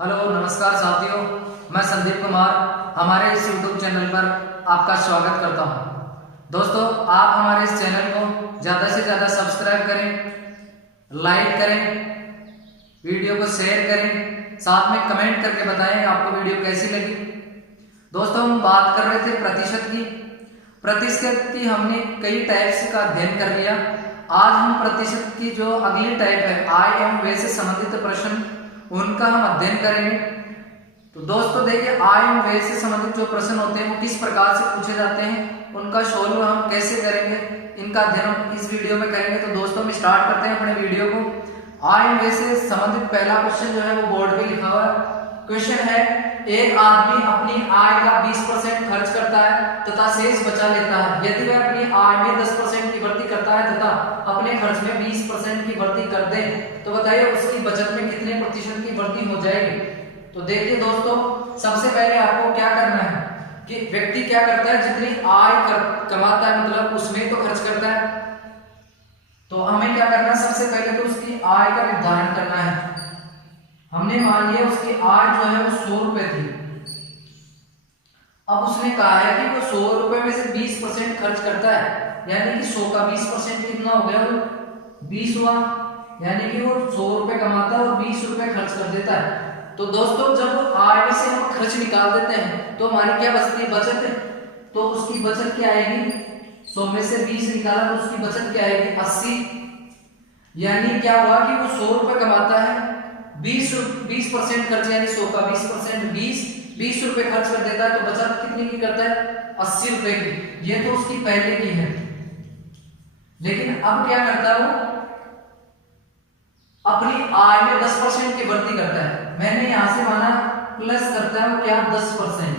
Hello नमस्कार साथियों, मैं संदीप कुमार हमारे इस YouTube चैनल पर आपका स्वागत करता हूं। दोस्तों, आप हमारे इस चैनल को ज़्यादा से ज़्यादा सब्सक्राइब करें, लाइक करें, वीडियो को शेयर करें, साथ में कमेंट करके बताएं आपको वीडियो कैसी लगी। दोस्तों, हम बात कर रहे थे प्रतिशत की। प्रतिशत की हमने कई टाइप्स का अध्ययन कर लिया। आज हम प्रतिशत की जो अगली टाइप है आय एवं व्यय से संबंधित प्रश्न, उनका हम अध्ययन करेंगे। तो दोस्तों देखिए, आय एवं व्यय से संबंधित जो प्रश्न होते हैं वो किस प्रकार से पूछे जाते हैं, उनका सोल्व हम कैसे करेंगे, इनका अध्ययन हम इस वीडियो में करेंगे। तो दोस्तों हम स्टार्ट करते हैं अपने वीडियो को। आय एवं व्यय से संबंधित पहला क्वेश्चन जो है वो बोर्ड पे लिखा हुआ है। क्वेश्चन है, एक आदमी अपनी आय का 20% खर्च करता है तथा शेष बचा लेता है। यदि वह अपनी आय में 10% की वृद्धि करता है तथा अपने खर्च में 20% की वृद्धि कर दे, तो बताइए उसकी बचत में कितने प्रतिशत की वृद्धि हो जाएगी। तो देखिए दोस्तों, सबसे पहले आपको क्या करना है कि व्यक्ति क्या करता है, जितनी आय कमाता है मतलब उसमें तो खर्च करता है। तो हमें क्या करना है, सबसे पहले तो उसकी आय का निर्धारण करना है। हमने मान लिया उसकी आय जो है वो 100 रुपए थी। अब उसने कहा है कि वो 100 रुपए में से 20% खर्च करता है, यानी कि 100 का 20% कितना हो गया, वो 20 हुआ। यानी कि वो 100 रुपए कमाता है और 20 रुपए खर्च कर देता है। तो दोस्तों, जब आय में से हम खर्च निकाल देते हैं तो हमारी क्या बचती है, बचत। तो उसकी बचत क्या आएगी, 100 में से 20 निकाला तो उसकी बचत क्या आएगी, 80। यानी क्या हुआ कि वो 100 रुपए कमाता है, 20% खर्च, यानी 100 का 20% 20 रुपए खर्च कर देता है। तो बचत कितनी की करता है, 80 रुपए की। ये तो उसकी पहले की है। लेकिन अब क्या करता है, वो अपनी आय में 10% की वृद्धि करता है। मैंने यहां से माना प्लस करता है वो क्या, 10%।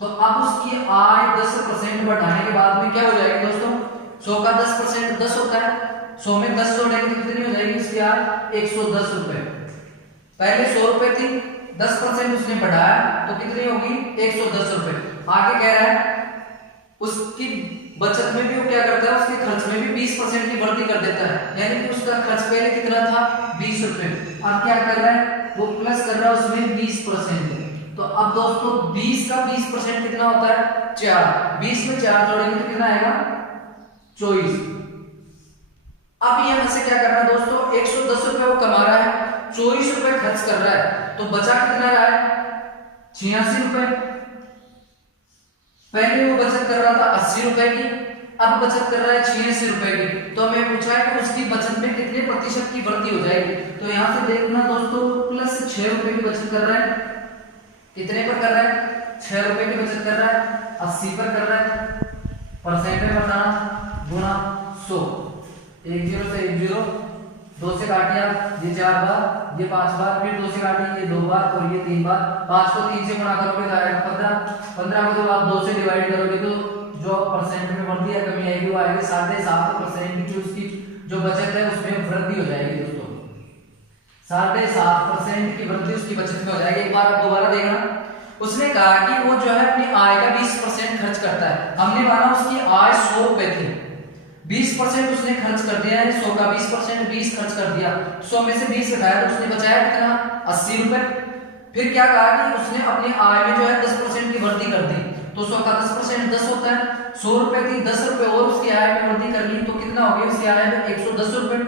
तो अब उसकी आय 10% बढ़ाने के बाद में क्या हो जाएगी दोस्तों, 100 का 10% 10 होता है। 100 में 10 जोड़ेंगे तो कितनी हो जाएगी उसकी आय, 110 रुपए। पहले 100 रुपए थी, 10% उसने बढ़ाया तो कितनी होगी, 110 रुपए। आगे कह रहा है उसकी बचत में भी वो क्या करता है, उसके खर्च में भी 20% की वृद्धि कर देता है। यानी कि उसका खर्च पहले कितना था, 20 रुपए। अब क्या कर रहा है, वो प्लस कर रहा है उसमें 20%। तो अब दोस्तों 20 का 20% कितना होता है, 4। 20 में 4 जोड़ेंगे तो कितना आएगा, 24। अब यहां से क्या करना है दोस्तों, 110 रुपए वो कमा रहा है, 24 रुपए खर्च कर रहा है, तो बचा कितना रहा है, 86 रुपए। पहले वो बचत कर रहा था 80 रुपए की, अब बचत कर रहा है 86 रुपए की। तो हमें पूछा है कि उसकी बचत में कितने प्रतिशत की वृद्धि हो जाएगी। तो यहां से देखना दोस्तों, प्लस 6 रुपए की बचत कर रहा है। कितने पर कर रहा है, 6 रुपए की बचत कर रहा है, 80 पर कर रहा है। परसेंट में बताना, गुना 100। 1 0 से 1 0, 2 से काटिए आप, ये 4 बार, ये 5 बार, फिर 2 से काटिए, ये 2 बार और ये 3 बार। 5 को 3 से गुणा करोगे तो आएगा 15। 15 को जब आप 2 से डिवाइड करोगे तो जो परसेंट में वृद्धि या कमी आएगी वो आएगी 7.5% की। उसकी जो बचत है उसमें वृद्धि हो जाएगी दोस्तों, 7.5% की वृद्धि उसकी बचत में हो जाएगी। एक बार आप दोबारा देखना, उसने कहा कि वो जो है अपनी आय का 20% खर्च करता है। हमने माना उसकी आय 100 रुपए थी, 20% उसने खर्च कर दिया है, 100 का 20% 20 खर्च कर दिया। 100 में से 20 घटाया तो उसने बचाया कितना, 80 रुपए। फिर क्या कहा कि उसने अपनी आय में जो है 10% की वृद्धि कर दी। तो 100 का 10% 10 होता है। 100 रुपए थी, 10 रुपए और उसकी आय में वृद्धि कर ली तो कितना हो गया, उसकी आय में 110 रुपए।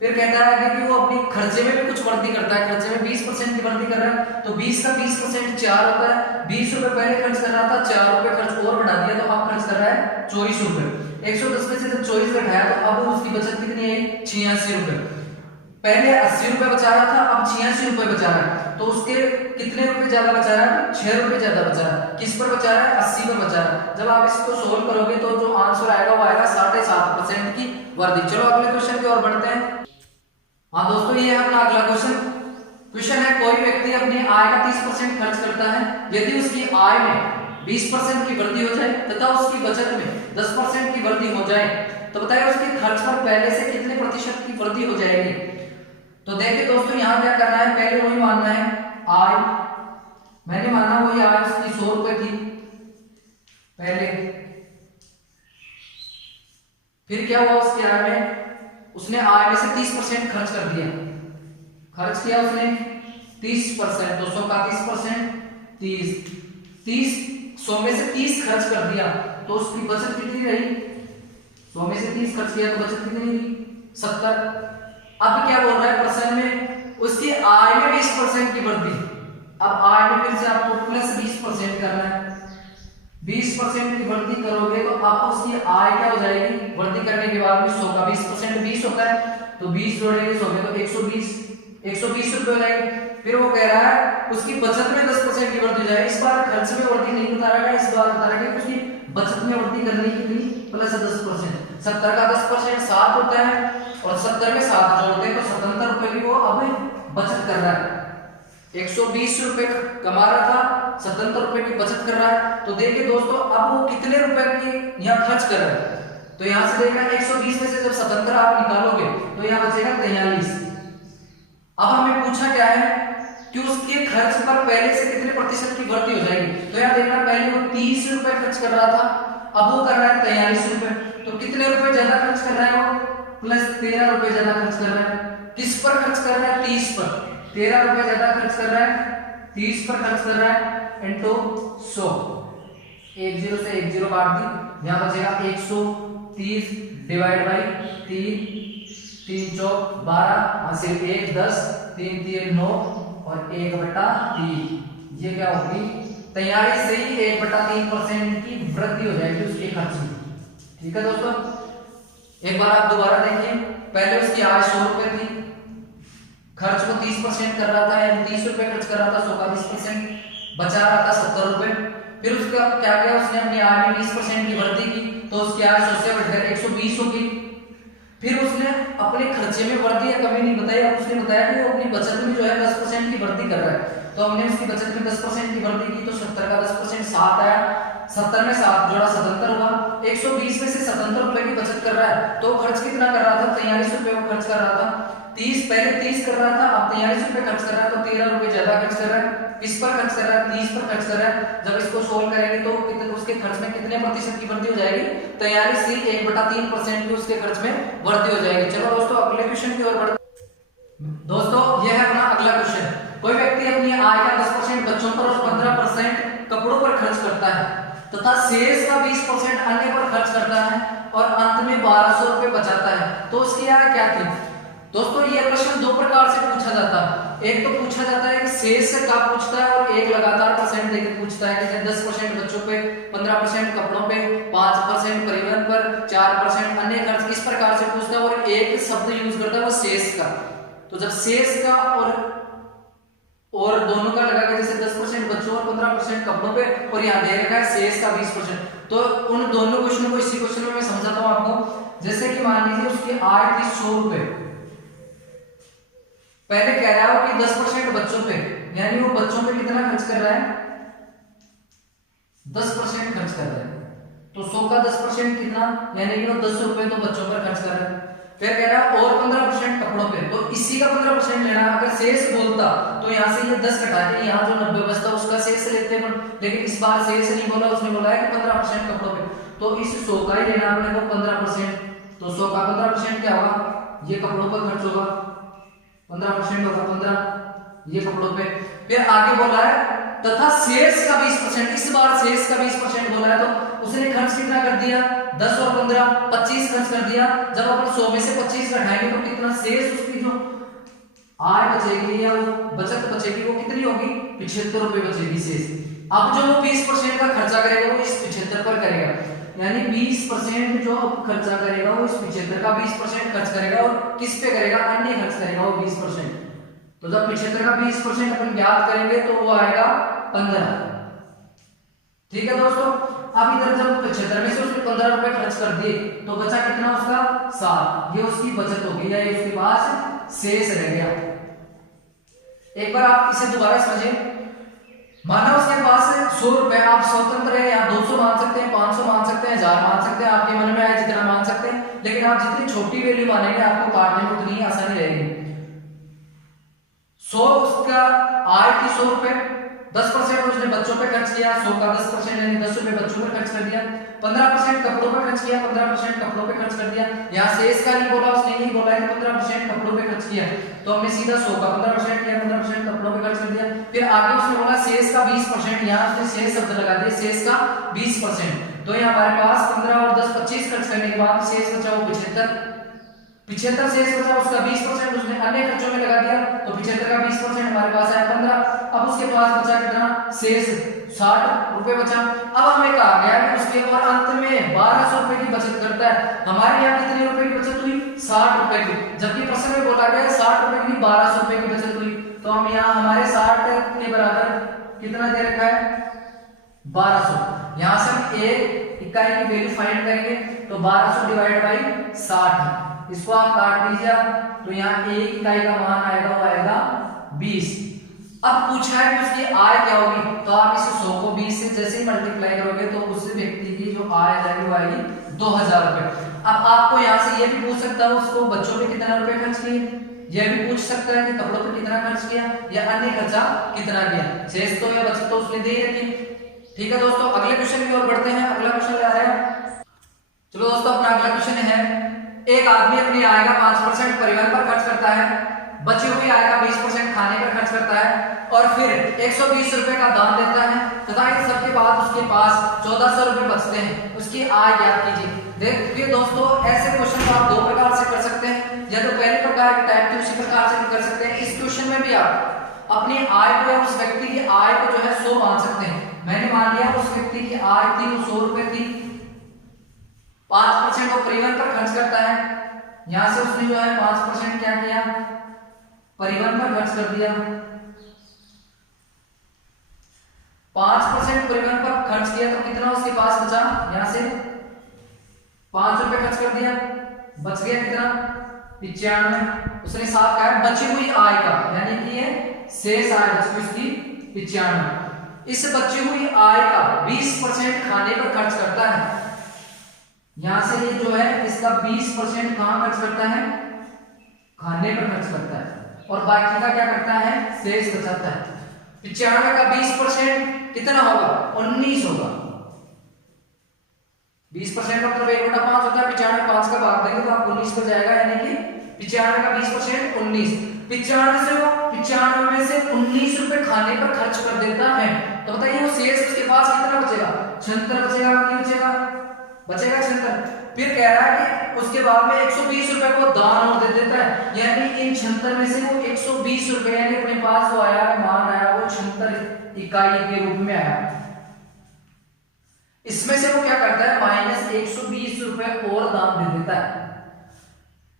फिर कहता है कि वो अपनी खर्चे में भी कुछ वृद्धि करता है, खर्चे में 20% की वृद्धि कर रहा है। तो 20 का 20% 4 होता है। 20 रुपए पहले खर्च कर रहा था, 4 रुपए खर्च और बढ़ा दिया तो अब खर्च कर रहा है 24 रुपए। 110 में से जब 24 घटाया तो अब उसकी बचत कितनी आई, 86 रुपए। पहले 80 रुपए बचा रहा था, अब 86 रुपए बचा रहा है। तो उसके कितने रुपए ज्यादा बचा रहा है, 6 रुपए ज्यादा बचा रहा है। किस पर बचा रहा है, 80 पर बचा रहा है। जब आप इसको सोल्व करोगे तो जो आंसर आएगा वो आएगा 7.5% की वृद्धि। चलो अगले क्वेश्चन की ओर बढ़ते हैं। हाँ दोस्तों, ये है अपना अगला क्वेश्चन। क्वेश्चन है, कोई व्यक्ति अपनी आय का 30% खर्च करता है। यदि उसकी आय में 20% की वृद्धि हो जाए तथा उसकी बचत में 10% की वृद्धि हो जाए, तो बताइए उसके खर्च पर पहले से कितने प्रतिशत की वृद्धि हो जाएगी। तो देखिए दोस्तों, यहां क्या करना है, पहले वही मानना है आय। मैंने माना वही आय उसकी 100 रुपए थी पहले। फिर क्या हुआ, उसकी आय में उसने आय में से 30% खर्च कर दिया। खर्च किया उसने 30%, तो 100 का 30%, 30 100 में से 30 खर्च कर दिया तो उसकी बचत कितनी रही? 100 में से 30 खर्च किया तो बचत कितनी रही? 70। अब क्या बोल रहा है प्रश्न में, उसकी आय में 20% की वृद्धि। अब आय में फिर से आपको प्लस 20% करना है। 20% की वृद्धि करोगे तो आपको उसकी आय क्या हो जाएगी? वृद्धि करने के बाद में 100 का 20% 20 होता है, तो 20 जोड़ेंगे 100 में तो 120 रुपए हो जाएंगे। फिर वो कह रहा है उसकी बचत में 10% की वृद्धि हो जाएगी। इस बार खर्च में वृद्धि नहीं बता रहा है, इस बार बता रहा है कि उसकी बचत में वृद्धि करनी कितनी? प्लस 10%। 70 का 10% 7 होता है और 70 में 7 जोड़ते हैं तो 77 रुपए की वो अब बचत कर रहा है। 120 रुपए कमा रहा था, 77 रुपए की बचत कर रहा है। तो देखिए दोस्तों अब वो कितने रुपए की यहाँ खर्च कर रहा है, तो यहाँ से देखना 120 में से जब 77 आप निकालोगे तो यहाँ बचेगा 43। अब हमें पूछा क्या है कि उसके खर्च पर पहले से कितने प्रतिशत की वृद्धि हो जाएगी। तो यहाँ देखना पहले वो 30 रुपए खर्च कर रहा था, अब वो कर रहा है 43 रुपए, तो कितने रुपए ज्यादा खर्च कर रहा है वो? प्लस 13 रुपए ज्यादा खर्च कर रहा है। किस पर खर्च कर रहा है? 30 पर। 13 रुपए ज्यादा खर्च कर रहा है, 30 पर खर्च कर रहा है इंटू 100। 10 से 10 काट दी, यहाँ बचेगा 130 डिवाइड बाई 3, 3 चौक 12, सिर्फ 1 10, 3 3 9 और 1/3। ये क्या होगी? 43 से ही 1/3% की वृद्धि हो जाएगी उसके खर्च में। ठीक है दोस्तों, एक बार आप दोबारा देखिए। पहले उसकी आय 100 रुपए थी, खर्च को 30% कर रहा था, यानी 30 रुपए खर्च कर रहा था, 100 का 20%, बचा रहा था 70 रुपए। फिर उसका क्या किया, उसने अपनी आय में 20% की वृद्धि की, तो उसकी आय 100 से बढ़कर 120 होगी। फिर उसने अपने खर्चे में वृद्धि या कमी नहीं बताई, अब उसने बताया कि वो अपनी बचत में जो है 10% की वृद्धि कर रहा है। तो हमने उसकी बचत में 10% की वृद्धि की, तो 70 का 10% 7 आया, 70 में 7 जोड़ा 77 हुआ। 120 में से 77 रुपए की बचत कर रहा है, तो खर्च कितना कर रहा था? 43 रुपए वो खर्च कर रहा था। 30 पहले 30 कर रहा था, अब 43 रुपए खर्च कर रहा है, तो 13 रुपए ज्यादा खर्च कर रहा है। किस पर खर्च कर रहा है? 30 पर खर्च कर रहा है। जब इसको सोल्व करेंगे तो कितने उसके खर्च में कितने प्रतिशत की वृद्धि हो जाएगी? 43 से 1/3% की उसके खर्च में वृद्धि हो जाएगी। चलो दोस्तों अगले क्वेश्चन की ओर बढ़ते। दोस्तों यह है अपना अगला क्वेश्चन। कोई व्यक्ति अपनी आय का 10% बच्चों पर और 15% कपड़ों पर खर्च करता है तथा शेष का 20% अन्य पर खर्च करता है और अंत में 1200 रुपए बचाता है, तो उसकी आय क्या थी? दोस्तों ये प्रश्न दो प्रकार से पूछा जाता है। एक तो पूछा जाता है कि शेष से क्या पूछता है, और एक लगातार परसेंट देके पूछता है कि 10% बच्चों पे, 15% कपड़ों पे, 5% परिवहन पर, 4% अन्य खर्च, इस प्रकार से पूछता है। और एक शब्द यूज करता है वो शेष का। तो जब शेष का और दोनों का लगा के, जैसे 10% बच्चों और 15% कपड़ों पे, और यहाँ दे रखा है शेष का 20%, तो उन दोनों क्वेश्चनों को इसी क्वेश्चन में मैं समझाता हूँ आपको। जैसे कि मान लीजिए उसकी आय थी 100 रुपए, पहले कह रहा हो कि 10% बच्चों पे, यानी वो बच्चों पे कितना खर्च कर रहा है? 10% खर्च कर रहा है, तो 100 का 10% कितना, यानी कि वो 10 रुपए तो बच्चों पर खर्च कर रहा है। फिर कह रहा है और 15% कपड़ों पे, तो इसी का 15% लेना। अगर शेष बोलता तो यहाँ से ये 10 घटा के यहाँ जो 90 बचता उसका शेष लेते हैं, लेकिन इस बार शेष नहीं बोला, उसने बोला है कि 15% कपड़ों पे, तो इस 100 का ही लेना अपने को 15%। तो 100 का 15% क्या होगा? ये कपड़ों पर खर्च होगा, 15% होगा 15, ये कपड़ों पे। फिर आगे बोला है तथा शेष का 20%, इस बार शेष का 20% बोला है, तो उसने खर्च कितना कर दिया? 10 और 15 25 खर्च कर दिया। जब अपन 100 में से 25 घटाएंगे तो कितना शेष, उसकी जो आय बचेगी या बचत बचेगी वो कितनी होगी? 75 रुपए बचेगी शेष। अब जो वो 20% का खर्चा करेगा वो इस 75 पर करेगा, यानी 20% जो खर्चा करेगा वो इस 75 का 20% खर्च करेगा, और किस पे करेगा? अन्य खर्च करेगा वो 20%। तो जब 75 का 20% अपन ज्ञात करेंगे तो वो आएगा 15। ठीक है दोस्तों, अब इधर जब 75 में से उसने 15 रुपए खर्च कर दिए तो बचा कितना उसका? 7। ये उसकी बचत होगी, या ये उसके पास शेष रह गया। एक बार आप इसे दोबारा समझें। माना उसके पास 100 रुपए, आप स्वतंत्र है, या 200 मान सकते हैं, 500 मान सकते हैं, 1000 मान सकते हैं, आपके मन में आए जितना मान सकते हैं, लेकिन आप जितनी छोटी वैल्यू मानेंगे आपको काटने में उतनी आसानी रहेगी। 100 उसका आय थी 100 रुपए, 10% उसने बच्चों पे खर्च किया, 100 का 10% यानी 10 रुपए बच्चों पे खर्च कर दिया। 15% कपड़ों पे खर्च किया, 15% कपड़ों पे खर्च कर दिया। यहाँ शेष का नहीं बोला उसने, यही बोला है कि 15% कपड़ों पे खर्च किया, तो हमने सीधा 100 का 15% किया, 15% कपड़ों पे खर्च कर दिया। फिर आगे उसने बोला शेष का 20%, यहाँ उसने शेष शब्द लगा दिया, शेष का 20%। तो ये हमारे पास 15 और 10 25 खर्च करने के बाद शेष बचा वो 75 शेष बचा, उसका 20% उसने अन्य खर्चों में लगा दिया, तो 75 का 20% हमारे पास आया 15। अब उसके पास बचा कितना शेष 60 रुपए बचा। अब हमें कहा गया कि उसके और अंत में 1200 रुपए की बचत करता है। हमारे यहाँ कितने रुपए की बचत हुई? 60 रुपए की, जबकि प्रश्न में बोला गया 60 रुपए की 1200 रुपए की बचत हुई। तो हम यहाँ हमारे 60 के बराबर कितना दे रखा है? 1200। यहाँ से हम एक इकाई की वैल्यू फाइंड करेंगे, तो 1200 डिवाइड बाई 60, इसको आप काट दीजिए, तो यहाँ एक इकाई का मान आएगा वो आएगा 20। अब पूछा है कि उसकी आय क्या होगी, तो आप इस 100 को 20 से जैसे ही मल्टीप्लाई करोगे तो उस व्यक्ति की जो आय आ जाएगी वो आएगी 2000 रुपए। अब आपको यहाँ से ये भी पूछ सकता है उसको बच्चों पे कितना रुपए खर्च किए, यह भी पूछ सकता है कि कपड़ों पे कितना खर्च किया या अन्य खर्चा कितना किया। शेष तो या बचत तो उसने दे ही रखी। ठीक है दोस्तों, अगले क्वेश्चन की ओर बढ़ते हैं। अगला क्वेश्चन आ रहा है, चलो दोस्तों अपना अगला क्वेश्चन है, एक आदमी अपनी आय का 5% परिवहन पर खर्च करता है, बची हुई आय का 20% खाने पर खर्च करता है और फिर 120 रुपए का दान देता है तथा इन सबके बाद उसके पास 1400 रुपए बचते हैं। उसकी आय ज्ञात कीजिए। देखिए दोस्तों, ऐसे क्वेश्चन को आप दो प्रकार से कर सकते हैं, या तो पहले प्रकार के टाइप के उसी प्रकार से कर सकते हैं। इस क्वेश्चन में भी आप अपनी आय को या उस व्यक्ति की आय को जो है 100 मान सकते हैं। मैंने मान लिया उस व्यक्ति की आय थी वो 100 रुपए थी, 5% वो परिवहन पर खर्च करता है। यहां से उसने जो है 5% क्या किया, परिवहन पर खर्च कर दिया। 5% परिवहन पर खर्च किया तो कितना उसके पास बचा, यहां से 5 रुपए खर्च कर दिया, बच गया कितना 95। उसने साफ कहा बची हुई आय का, यानी कि ये शेष आय बची उसकी 95। इस बची हुई आय का 20% खाने पर खर्च करता है। यहां से ये जो है इसका 20% कहां खर्च करता है, खाने पर खर्च करता है, और बाकी का क्या करता है, शेष बचाता है। 95 का 20% कितना होगा, 19 होगा। 20% का मतलब 1/5 होता है, 95 5 का भाग देंगे तो आपको 19 पर जाएगा, यानी कि 95 का 20% 19। 95 में से 19 रुपए खाने पर खर्च कर देता है, तो बताइए वो शेष उसके पास कितना बचेगा, 76 बचेगा। नहीं बचेगा, बचेगा 76। फिर कह रहा है कि उसके बाद में 120 रुपए को दान और दे देता है, यानी इन 76 में से वो 120 रुपए यानी अपने पास वो आया मान आया वो 76 इकाई के रूप में आया। इसमें से वो क्या करता है, माइनस 120 रुपए और दान दे देता है।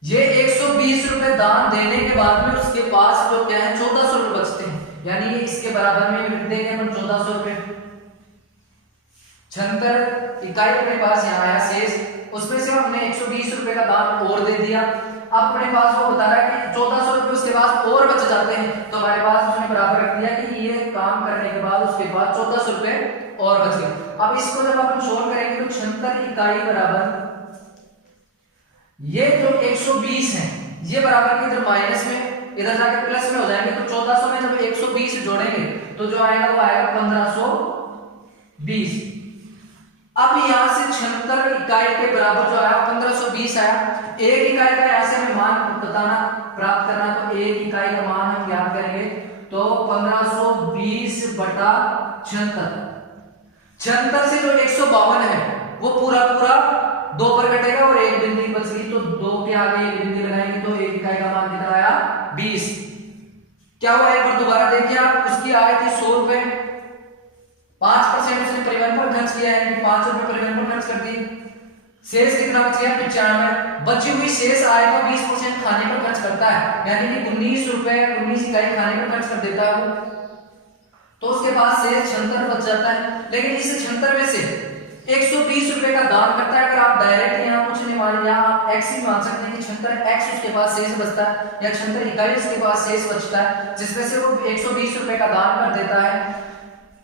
ये 120 रुपए दान देने के बाद में उसके पास जो क्या है 1400 रुपए बचते हैं, यानी ये इसके बराबर में लिख देंगे हम 1400 रुपए। 76 इकाई अपने पास यहाँ आया शेष, उसमें से हमने 120 रुपए का दान और दे दिया। अब अपने पास वो बता रहा है कि 1400 रुपए उसके पास और बच जाते हैं, तो हमारे पास उसने बराबर रख दिया कि ये काम करने के बाद उसके पास 1400 रुपए और बच गए। अब इसको जब अपन सोल्व करेंगे तो 76 इकाई बराबर ये जो 120 है ये बराबर के इधर माइनस में इधर जाके प्लस में हो जाएंगे, तो 1400 में जब 120 जोड़ेंगे तो जो आएगा वो आएगा 1520। अब यहां से 76 इकाई के बराबर जो आया 1520 आया। एक इकाई का यहां से हमें मान बताना प्राप्त करना, तो एक इकाई का मान हम याद करेंगे तो 1520 बटा 76। 76 से जो 152 है वो पूरा 2 पर कटेगा और एक बिंदी बच गई, तो 2 के आगे एक बिंदी लगाएंगे तो एक इकाई का मान कितना आया 20। क्या हुआ एक बार दोबारा देखिए आप, उसकी आय थी 100 रुपए, 5% उसने परिवहन पर खर्च किया है, 5 रुपए परिवहन पर खर्च कर दिए, शेष कितना बच गया 95। बची हुई शेष आय का 20% खाने पर खर्च करता है, यानी कि 19 रुपए 19 इकाई खाने पर खर्च कर देता है, तो उसके पास शेष 76 बच जाता है। लेकिन इस 76 में से 120 रुपए का दान करता है। अगर आप डायरेक्ट यहाँ कुछ नहीं मान, यहाँ आप x भी मान सकते हैं कि 76 x उसके पास शेष बचता है, या 76 इकाई उसके पास शेष बचता है, जिसमें से वो 120 रुपए का दान कर देता है।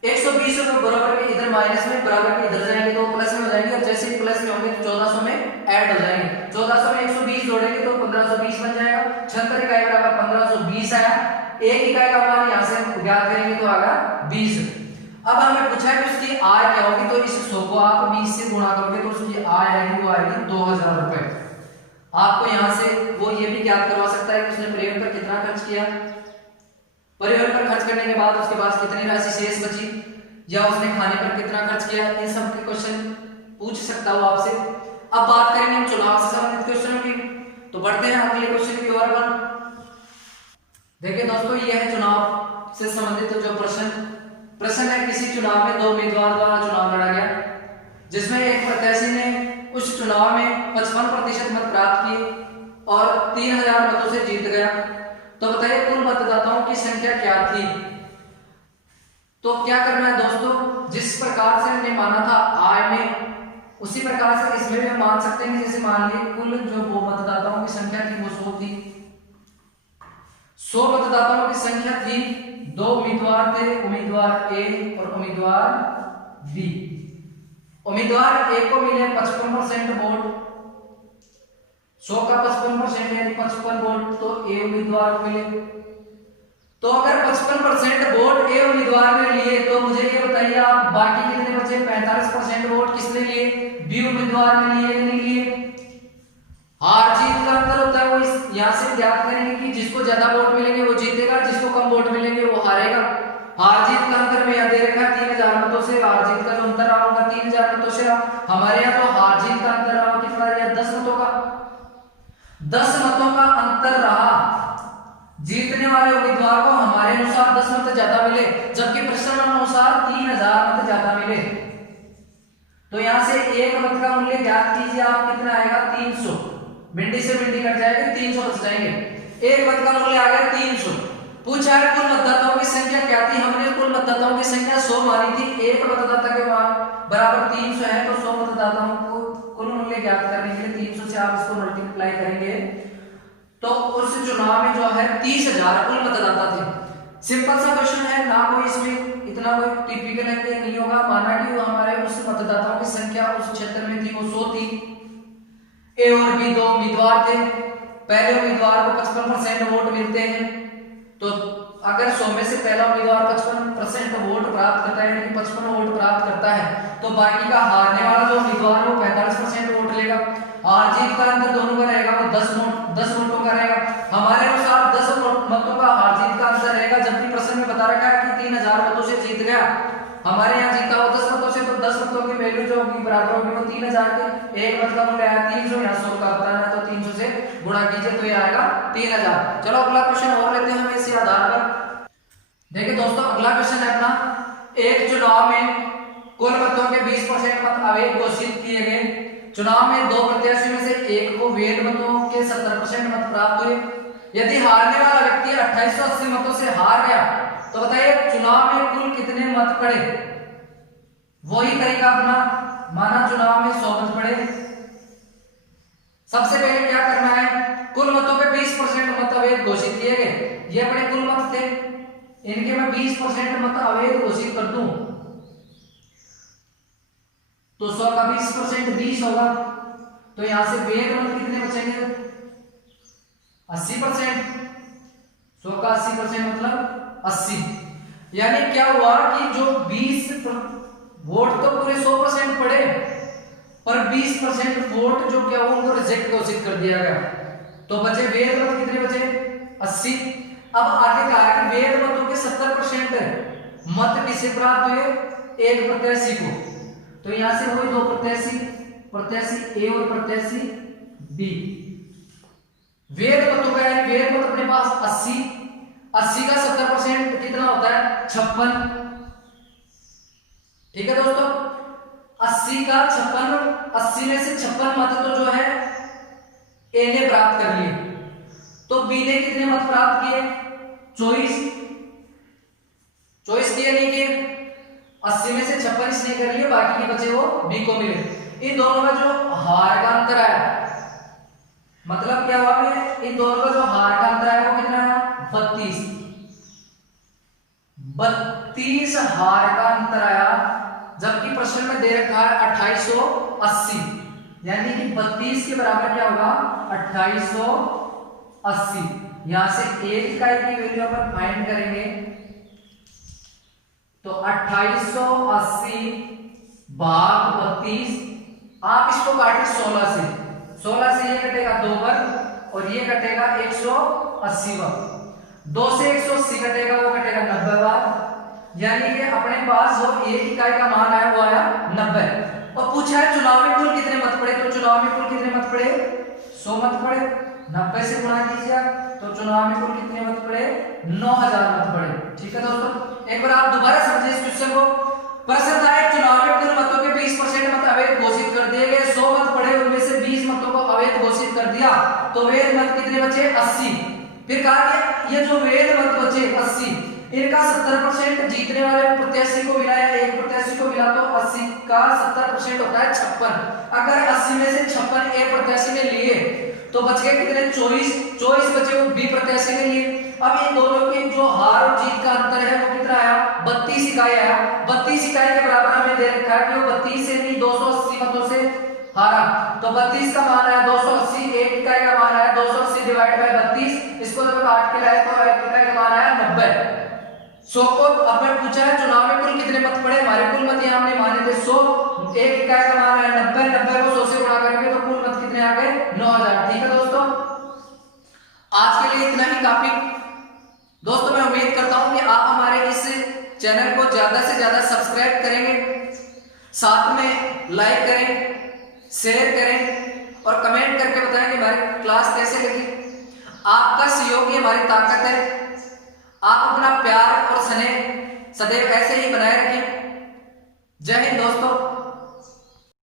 120 रुपए बराबर के इधर माइनस में, बराबर के इधर जाएंगे तो प्लस में हो जाएंगे, और जैसे ही प्लस में होंगे तो 1400 में ऐड हो जाएंगे। 1400 में 120 जोड़ेंगे तो 1520 बन जाएगा। 76 इकाई बराबर 1520 आया। एक इकाई का मान यहाँ से ज्ञात करेंगे तो आएगा 20। अब हमें पूछा है कि उसकी आय क्या होगी, तो इस 100 को आप 20 से गुणा करोगे तो उसकी आय आएगी, वो आएगी 2000 रुपए। आपको यहाँ से वो ये भी ज्ञात करवा सकता है कि उसने परिवहन पर कितना खर्च किया, परिवहन पर खर्च करने के बाद उसके पास कितनी राशि शेष बची, या उसने खाने पर कितना खर्च किया। इन सब के क्वेश्चन पूछ सकता हूँ आपसे। अब बात करेंगे हम चुनाव से संबंधित क्वेश्चनों की, तो बढ़ते हैं अगले क्वेश्चन की ओर। देखिए दोस्तों, यह है चुनाव से संबंधित जो प्रश्न है। किसी चुनाव में 2 उम्मीदवार द्वारा चुनाव लड़ा गया, जिसमें एक प्रत्याशी ने उस चुनाव में 55% मत प्राप्त किए और 3000 मतों से जीत गया। तो बताइए कुल मतदाताओं की संख्या क्या थी। तो क्या करना है दोस्तों, जिस प्रकार से हमने माना था आय में, उसी प्रकार से इसमें भी हम मान सकते हैं। जैसे मान ली कुल जो वो मतदाताओं की संख्या थी वो 100 थी। 100 मतदाताओं की संख्या थी, 2 उम्मीदवार थे, उम्मीदवार ए और उम्मीदवार बी। उम्मीदवार ए को मिले 55% वोट, 100 का 55% यानी 55 वोट तो ए उम्मीदवार को मिले। तो अगर 55% वोट ए उम्मीदवार ने लिए तो मुझे ये बताइए आप बाकी कितने बचे। 45% वोट किसने लिए, बी उम्मीदवार ने लिए कि नहीं लिए। हार जीत का अंतर होता है, वो यहां से ज्ञात करेंगे कि जिसको ज्यादा वोट मिलेंगे वो जीतेगा, जिसको कम वोट मिलेंगे वो हारेगा। हार जीत का अंतर में यहां दे रखा है 3000 मतों से, हार जीत का जो अंतर रहा होगा 3000 मतों से। हमारे यहाँ तो हार जीत का अंतर रहा कितना रहा, 10 मतों का। 10 मतों का अंतर रहा, जीतने वाले उम्मीदवार को हमारे अनुसार 10 मत ज्यादा मिले, जबकि प्रश्न अनुसार 3000 मत ज्यादा मिले। तो यहां से एक मत का मूल्य ज्ञात कीजिए आप, कितना आएगा 300। भिंडी से भिंडी कट जाएगी, 300 बच जाएंगे। एक मत का मूल्य आ गया 300। पूछा है कुल मतदाताओं की संख्या क्या थी। हमने कुल मतदाताओं की संख्या 100 मानी थी। एक मतदाता के बराबर 300 है, तो 100 मतदाताओं को कुल मूल्य ज्ञात करने के लिए 300 से आप इसको मल्टीप्लाई करेंगे तो उस चुनाव में जो है 30,000 कुल मतदाता थे। सिंपल सा क्वेश्चन है, ना कोई इसमें इतना कोई टिपिकल है कि नहीं होगा। माना कि वो हमारे उस मतदाताओं की संख्या उस क्षेत्र में थी वो 100 थी। ए और बी 2 उम्मीदवार थे। पहले उम्मीदवार को 55% वोट मिलते हैं, तो अगर 100 में से पहला उम्मीदवार 55% वोट प्राप्त करता है, यानी 55 वोट प्राप्त करता है, तो बाकी का हारने वाला जो उम्मीदवार है वो 45% वोट लेगा। हार जीत का अंतर दोनों का रहेगा वो 10 वोटों का रहेगा। हमारे अनुसार 10 मतों का हार जीत का अंतर रहेगा, जबकि प्रश्न में बता रखा है कि 3000 मतों से जीत गया। हमारे यहाँ जीता हो 10 मतों से, तो 10 मतों की वैल्यू जो होगी बराबर होगी वो 3000 के। एक मत का मूल्य आया 300, यहाँ 100 का बताना है तो 300 से गुणा कीजिए तो ये आएगा 3000। चलो अगला क्वेश्चन और लेते हैं हम इसी आधार पर। देखिए दोस्तों, अगला क्वेश्चन है अपना, एक चुनाव में कुल मतों के 20% मत अवैध घोषित किए गए। चुनाव में 2 प्रत्याशियों में से एक को वैध मतों के 70% मत प्राप्त हुए। यदि हारने वाला व्यक्ति 2880 मतों से हार गया तो बताइए चुनाव में कुल कितने मत पड़े। वही तरीका अपना, माना चुनाव में 100 मत पड़े। सबसे पहले क्या करना है, कुल मतों के 20% मत अवैध घोषित किए गए। ये अपने कुल मत थे, इनके मैं 20% मत अवैध घोषित कर दूं तो 100 का 20% 20 होगा। तो यहां से वैध मत कितने बचेंगे, 80%। 100 का 80% मतलब 80। यानी क्या हुआ कि जो 20 वोट तो पूरे 100% पड़े, पर 20% वोट जो क्या उनको रिजेक्ट घोषित कर दिया गया। तो बचे वैध मत कितने बचे, 80। अब आगे कहा कि वैध मतों के 70% मत किसे प्राप्त हुए, एक प्रत्याशी को। तो यहां से वही 2 प्रत्याशी, प्रत्याशी ए और प्रत्याशी बी। वैध मतों का यानी वैध मत अपने पास 80, 80 का 70% कितना होता है 56। ठीक है दोस्तों, 80 का 56, 80 में से 56 मत तो जो है ए ने प्राप्त कर लिए, तो बी ने कितने मत प्राप्त किए 24 किए नहीं किए। 80 में से 56 इसने कर लिए, बाकी के बचे वो बी को मिले। इन दोनों का जो हार का अंतर आया, मतलब क्या हुआ, इन दोनों का जो हार का अंतर आया वो कितना आया 32 हार का अंतर आया। जबकि प्रश्न में दे रखा है 2880, यानी कि 32 के बराबर क्या होगा 2880। यहां से एक इकाई की वैल्यू अपन फाइंड करेंगे तो 2880 भाग 32, आप इसको काटे 16 से, 16 से ये कटेगा 2 वर्ग और ये कटेगा 180 वर्ग, 2 से 180 कटेगा वो कटेगा 90 बार, यानी कि अपने पास जो एक इकाई का मान आया वो आया 90। और पूछा है चुनाव में कुल कितने मत पड़े, तो चुनाव में कुल कितने मत पड़े, 100 मत पड़े, 90 से गुणा कीजिए तो चुनाव में कुल कितने मत पड़े, 9000 मत पड़े। ठीक है दोस्तों, एक बार आप दोबारा समझिए इस क्वेश्चन को। प्रश्न था एक चुनाव में कुल मतों के 20% मत अवैध घोषित कर दिए गए, 100 मत पड़े, उनमें से 20 मतों को अवैध घोषित कर दिया, तो वैध मत कितने बचे, 80। फिर कहा कि ये जो वैध मत बचे 80, इनका 70% जीतने वाले प्रत्याशी को मिला या एक प्रत्याशी को मिला, तो 80 का 70% होता है 56। अगर 80 में से 56 ए प्रत्याशी ने लिए तो बच गए कितने, 24 बचे वो बी प्रत्याशी ने लिए। अब इन दोनों की जो हार और जीत का अंतर है वो कितना आया, 32 इकाई आया। 32 इकाई के बराबर हमें दे रखा है कि वो 32 से नहीं 280 मतों से हारा, तो 32 का मान आया 280, एक इकाई का मान आया 280 डिवाइड बाय 32, इसको जब काट के लाए तो एक इकाई का मान आया 90। 100 को अपन पूछा है चुनाव में कुल कितने मत पड़े, हमारे कुल मत यहाँ हमने माने थे 100, एक इकाई का मान आया 90, 90 को 100 से गुणा करेंगे तो कुल मत कितने आ गए, 9000। ठीक है दोस्तों, आज के लिए इतना ही काफी। दोस्तों मैं उम्मीद करता हूं कि आप हमारे इस चैनल को ज्यादा से ज्यादा सब्सक्राइब करेंगे, साथ में लाइक करें, शेयर करें और कमेंट करके बताएं कि हमारी क्लास कैसे लगी। आपका सहयोग ही हमारी ताकत है। आप अपना प्यार और स्नेह सदैव ऐसे ही बनाए रखें। जय हिंद दोस्तों।